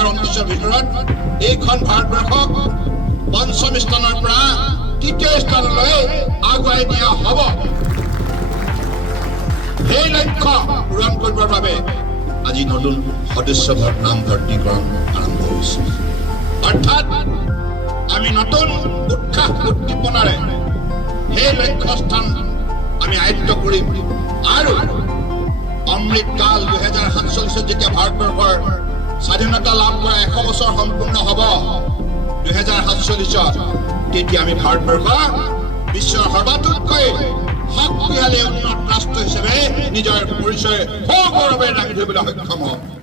2029 ভিতৰত এইখন ভাৰতবৰ্ষক পঞ্চম স্থানৰ পৰা তৃতীয় স্থানলৈ আগুৱাই নিয়া হ'ব। সেই লক্ষ্য পূৰণ কৰিবৰ বাবে আজি নতুন সদস্যৰ নাম ভৰ্তিকৰণ আৰম্ভ হৈছে। অৰ্থাৎ আমি নতুন উৎসাহ উদ্দীপনাৰে সেই লক্ষ্যস্থান আমি আয়ত্ত কৰিম আৰু অমৃতকাল 2047 যেতিয়া ভাৰতবৰ্ষৰ স্বাধীনতা লাভ কৰা 100 বছৰ সম্পূৰ্ণ হ'ব 2047 তেতিয়া আমি ভাৰতবৰ্ষ বিশ্বৰ সৰ্বাধিককৈ শক্তিশালী উন্নত ৰাষ্ট্ৰ হিচাপে নিজৰ পৰিচয় সগৌৰৱে দাঙি ধৰিবলৈ সক্ষম হম।